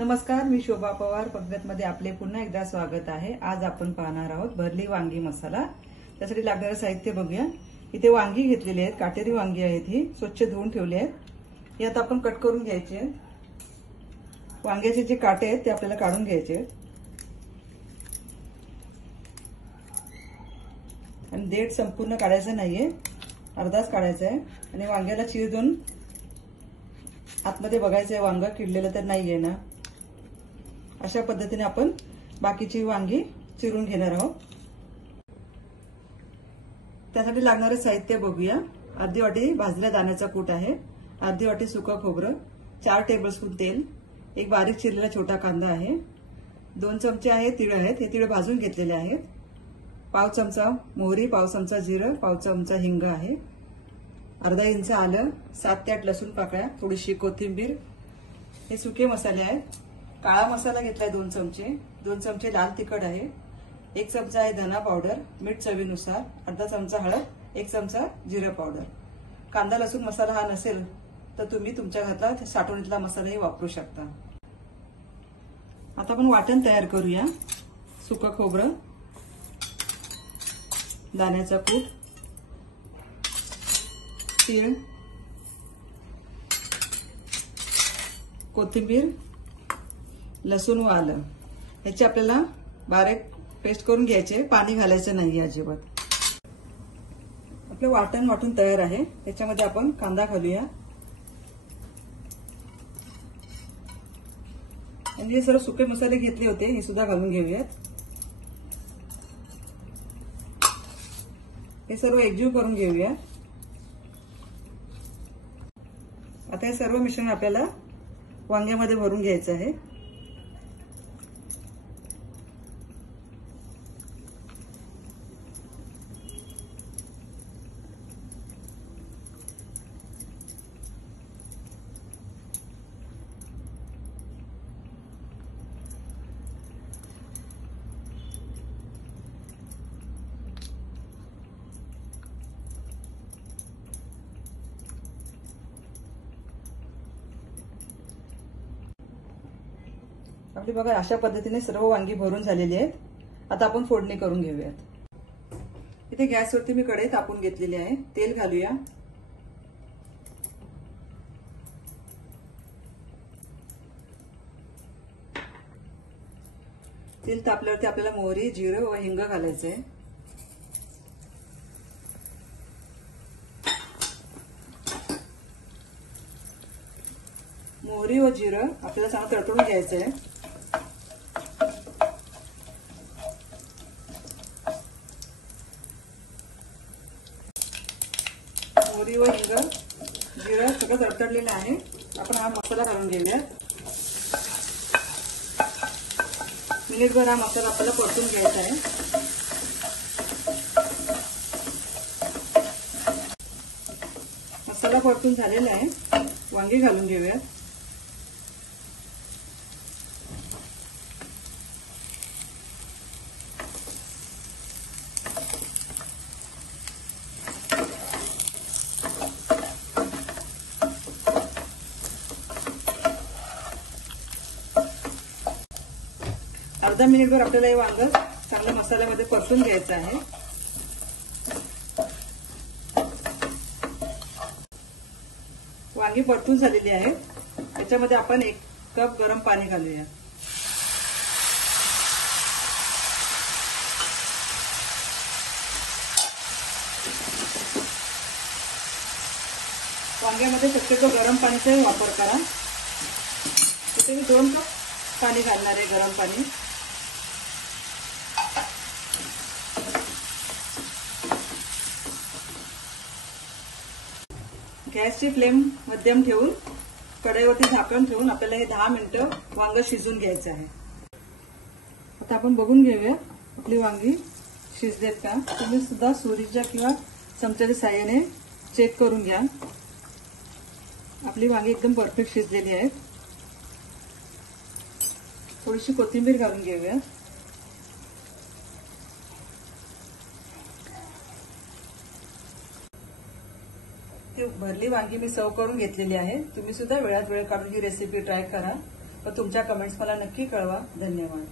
नमस्कार, मी शोभा पवार पद्धतमध्ये आपले पुन्हा एकदा स्वागत आहे। आज आपण पाहणार आहोत भरली वांगी मसाला। त्यासाठी लागणारे साहित्य बघूया। इथे वांगी घेतलेली आहेत, काटेरी वांगी आहेत, ही स्वच्छ धुवून ठेवली आहेत। ही आता आपण कट करून घ्यायची आहेत। वांग्याचे जे काटे आहेत ते आपल्याला काढून घ्यायचे आहेत आणि देठ संपूर्ण काढायचं नाहीये, अर्धाच काढायचा आहे। आणि वांग्याला चीर देऊन आतमध्ये बघायचं आहे वांग किडलेलं तर नाहीये ना। अशा पद्धतीने आपण बाकीची वांगी चिरून घेणार आहोत। त्यासाठी लागणारे साहित्य बघूया। अर्धी वाटी भाजलेल्या दाण्याचा कूट आहे, अर्धी वाटी सुकं खोबरं, 4 टेबलस्पून तेल, एक बारीक चिरलेला छोटा कांदा आहे, 2 चमचे आहे तीळ आहेत, हे तीळ भाजून घेतलेले आहेत, पाव चमचा मोहरी, पाव चमचा जिरं, पाव चमचा हिंग आहे, अर्धा इंच आलं, 7 ते 8 लसूण पाकळ्या, थोडीशी कोथिंबीर। हे सुके मसाले आहेत। काळा मसाला घेतलाय 2 चमचे, 2 चमचे लाल तिखट आहे, 1 चमचा आहे धना पावडर, मीठ चवीनुसार, अर्धा चमचा हळद, 1 चमचा जिरा पावडर। कांदा लसूण मसाला हा नसेल तर तुम्ही तुमच्या घरातला साठवणीतला मसालाही वापरू शकता। आता आपण वाटण तयार करूया। सुकं खोबरं, दाण्याचा कूट, तीळ, कोथिंबीर, लसूण व आलं याची आपल्याला बारीक पेस्ट करून घ्यायचे, पाणी घालायचं नाही अजिबात। आपलं वाटण वाटून तयार आहे। त्याच्यामध्ये आपण कांदा घालूया आणि हे सर्व सुके मसाले घेतले होते हे सुद्धा घालून घेऊयात। हे सर्व एकजीव करून घेऊया। आता हे सर्व मिश्रण आपल्याला वांग्यामध्ये भरून घ्यायचं आहे। आपली बघा अशा पद्धतीने सर्व वांगी भरून झालेली आहेत। आता आपण फोडणी करून घेऊयात। इथे गॅसवरती मी कढई तापून घेतलेली आहे, तेल घालूया। तेल तापल्यावरती आपल्याला मोहरी, जिरं व हिंग घालायचंय। मोहरी व जिरं आपल्याला चांगलं तडतडून घ्यायचंय। मोहरी व हिंग, जिरं सगळं तडतडलेलं आहे। आपण हा मसाला घालून घेऊया। मिनिटभर हा मसाला आपल्याला परतून घ्यायचा आहे। मसाला परतून झालेला आहे, वांगी घालून घेऊया। अर्धा मिनिटभर आपल्याला हे वांग चांगल्या मसाल्यामध्ये परतून घ्यायचं आहे। वांगी परतून झालेली आहे। त्याच्यामध्ये आपण 1 कप गरम पाणी घालूया। वांग्यामध्ये शक्यतो गरम पाण्याचा वापर करा। इथे मी 2 कप पाणी घालणार आहे, गरम पाणी। गॅसची फ्लेम मध्यम ठेवून कढईवरती झाकण ठेवून आपल्याला हे 10 मिनिटं वांग शिजून घ्यायचं आहे। आता आपण बघून घेऊया आपली वांगी शिजलेत का। तुम्ही सुद्धा सुरीच्या किंवा चमच्याच्या साहाय्याने चेक करून घ्या। आपली वांगी एकदम परफेक्ट शिजलेली आहेत। थोडीशी कोथिंबीर घालून घेऊया। भरली वांगी मी सर्व करून घेतलेली आहे। तुम्ही सुद्धा वेळात वेळ काढून ही रेसिपी ट्राय करा। पण तुमच्या कमेंट्स मला नक्की कळवा. धन्यवाद.